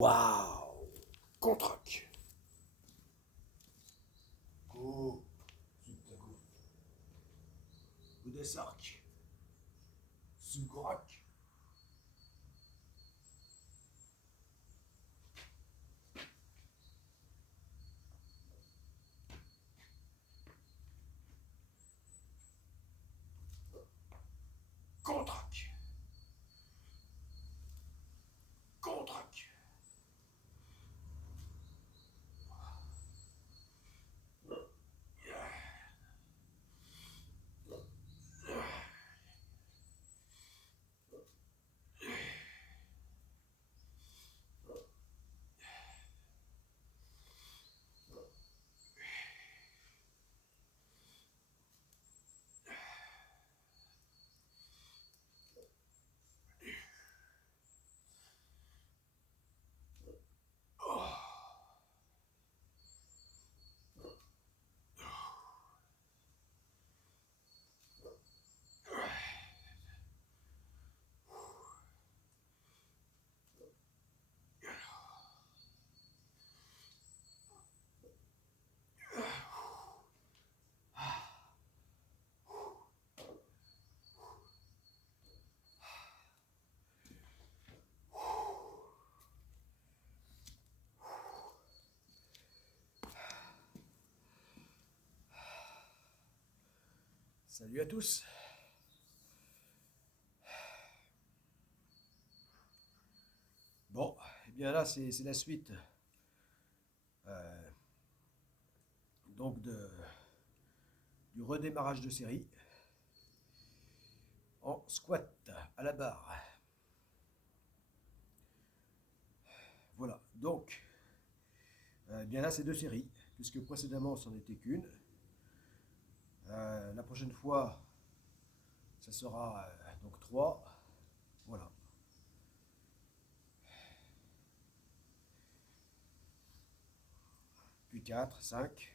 Waouh! Contre-attaque. Go. Go. Goudessarc. Sugorak. Contre-attaque. Contre-attaque. Salut à tous. Bon, et bien là c'est la suite donc du redémarrage de série en squat à la barre. Voilà, donc bien là c'est 2 séries, puisque précédemment c'en était qu'une. La prochaine fois, ça sera donc 3. Voilà. Puis 4, 5.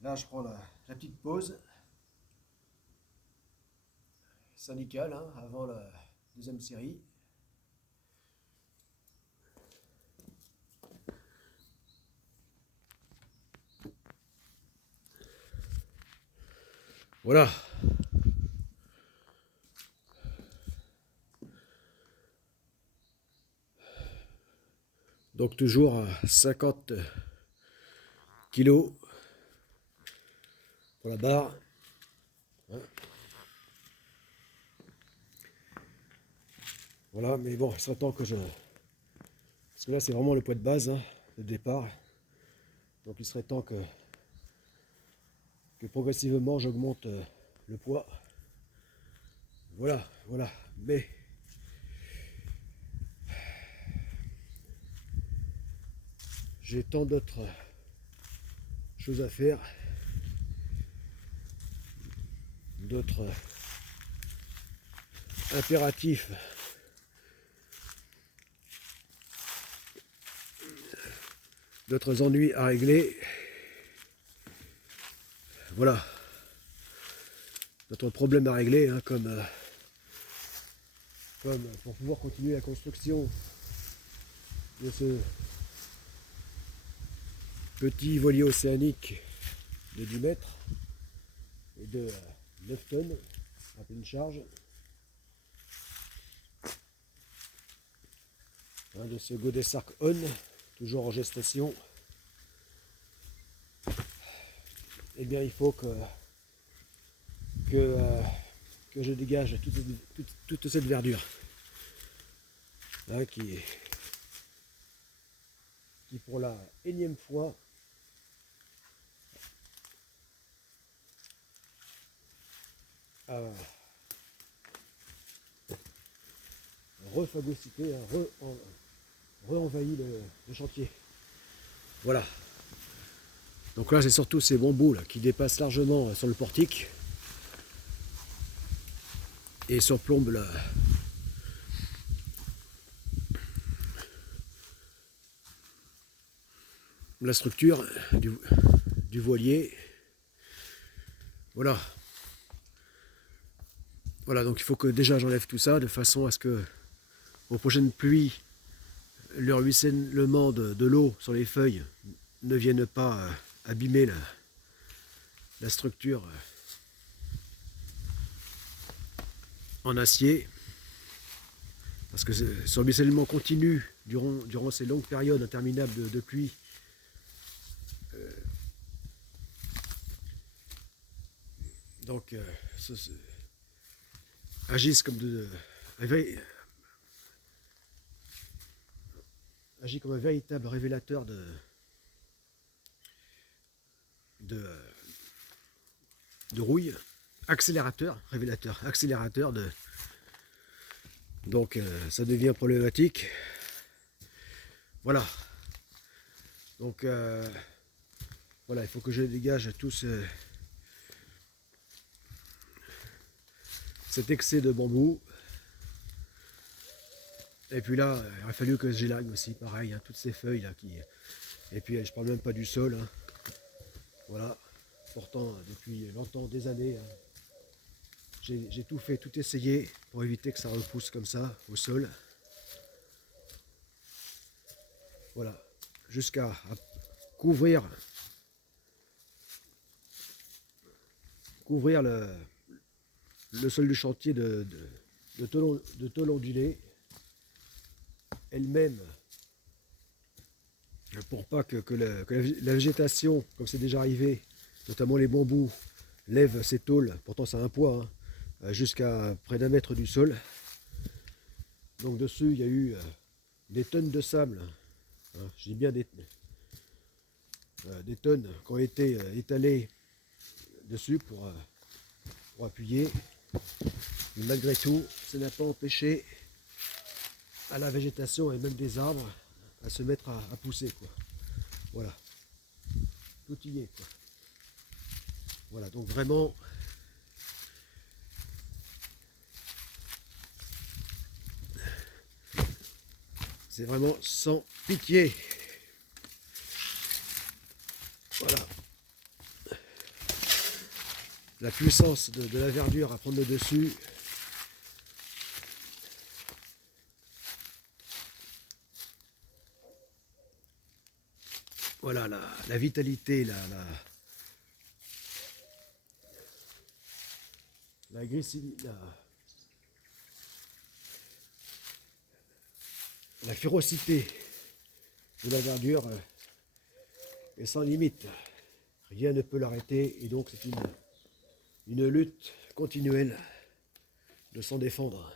Là, je prends la petite pause syndicale hein, avant la deuxième série. Voilà. Donc toujours à 50 kilos pour la barre. Hein. Voilà, mais bon, il serait temps que je... Parce que là, c'est vraiment le poids de base, hein, de départ. Donc il serait temps que progressivement j'augmente le poids. Voilà, voilà. Mais j'ai tant d'autres choses à faire, d'autres impératifs d'autres ennuis à régler. Voilà. D'autres problèmes à régler, hein, comme pour pouvoir continuer la construction de ce petit voilier océanique de 10 mètres et de 9 tonnes à pleine charge. Hein, de ce Goudessarc On, toujours en gestation. Eh bien, il faut que je dégage toute cette verdure hein, qui pour la énième fois a rephagocyté, re-envahi le chantier. Voilà. Donc là, c'est surtout ces bambous là, qui dépassent largement sur le portique et surplombent la structure du voilier. Voilà. Voilà, donc il faut que déjà j'enlève tout ça de façon à ce que aux prochaines pluies, le ruissellement de l'eau sur les feuilles ne vienne pas abîmer la structure en acier. Parce que ce ruissellement continu durant ces longues périodes interminables de pluie donc agissent comme agit comme un véritable révélateur de, de rouille, accélérateur de. Donc ça devient problématique. Voilà. Donc voilà, il faut que je dégage tout cet excès de bambou. Et puis là, il aurait fallu que j'élague aussi, pareil, hein, toutes ces feuilles là qui. Et puis je parle même pas du sol. Hein. Voilà. Pourtant, depuis longtemps, des années, hein, j'ai tout fait, tout essayé pour éviter que ça repousse comme ça au sol. Voilà. Jusqu'à couvrir le sol du chantier de tôle ondulée elle-même, pour pas que la végétation, comme c'est déjà arrivé, notamment les bambous, lève ces tôles, pourtant ça a un poids, hein, jusqu'à près d'1 mètre du sol. Donc dessus, il y a eu des tonnes de sable, hein, je dis bien des tonnes qui ont été étalées dessus pour appuyer. Mais malgré tout, ça n'a pas empêché à la végétation et même des arbres à se mettre à pousser, quoi. Voilà. Tout y est, quoi. Voilà, donc vraiment, c'est vraiment sans pitié. Voilà. La puissance de la verdure à prendre le dessus. Voilà, la vitalité, la férocité de la verdure est sans limite. Rien ne peut l'arrêter et donc c'est une lutte continuelle de s'en défendre.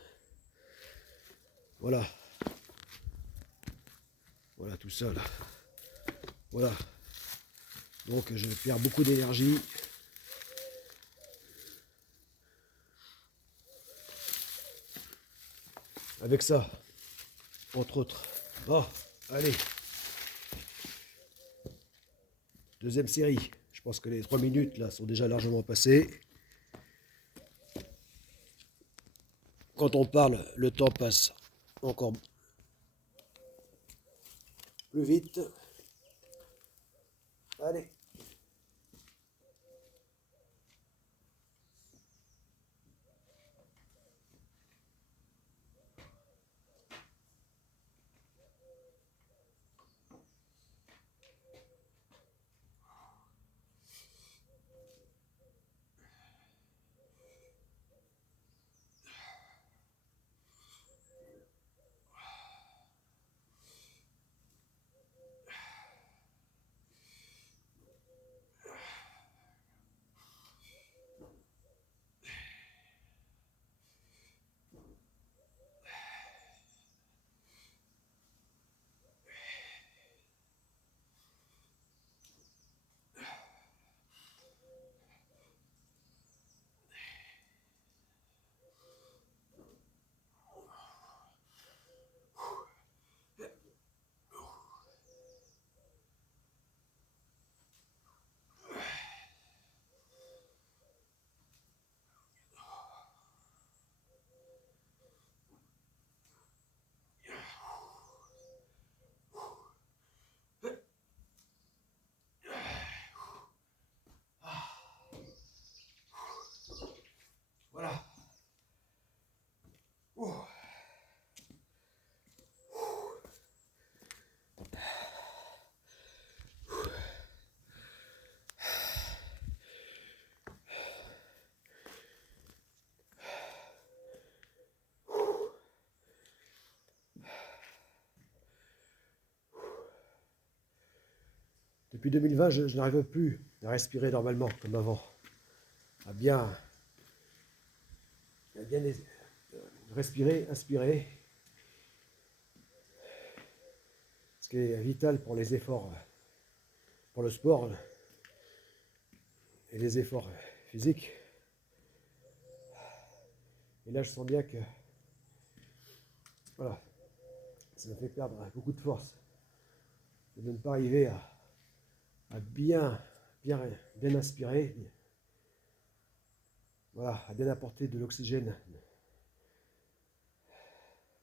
Voilà. Voilà tout ça là. Voilà. Donc je perds beaucoup d'énergie. Avec ça, entre autres. Bon, allez. Deuxième série. Je pense que les 3 minutes là sont déjà largement passées. Quand on parle, le temps passe encore plus vite. Allez. Depuis 2020, je n'arrive plus à respirer normalement comme avant, à bien respirer, inspirer, ce qui est vital pour les efforts, pour le sport et les efforts physiques. Et là, je sens bien que, voilà, ça me fait perdre beaucoup de force de ne pas arriver à bien inspirer, voilà, à bien apporter de l'oxygène